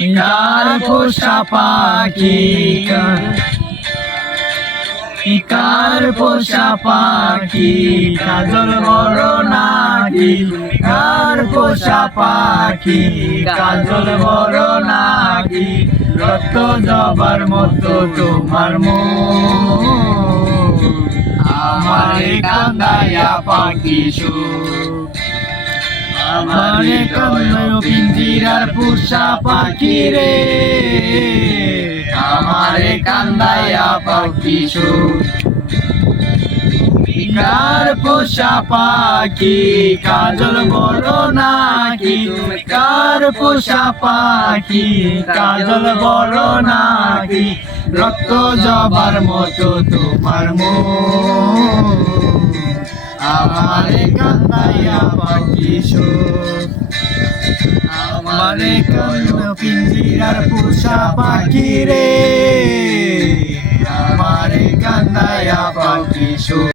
কার পোষা পাখি কার? পোষা পাখি কাজল বড় নাকি? কার পোষা পাখি কাজল বড় নাকি? রক্ত জবার মতো তোমার মন। আমারে কান্দায়া পাখি সুখ আমারে কান্দায় পিঞ্জিরার পোষা পাখি রে। আমারে কান্দায়া পাখি সুখ কার পোষা পাখি, কাজল বড় নাকি? কার পোষা পাখি, কাজল বড় নাকি? রক্ত জবার মতো তোমার মন। আমারে কান্দাইয়া পাখি আমারে কান্দ পিঞ্জিরার পোষা পাখি রে আমারে কান্দাইয়া পাখি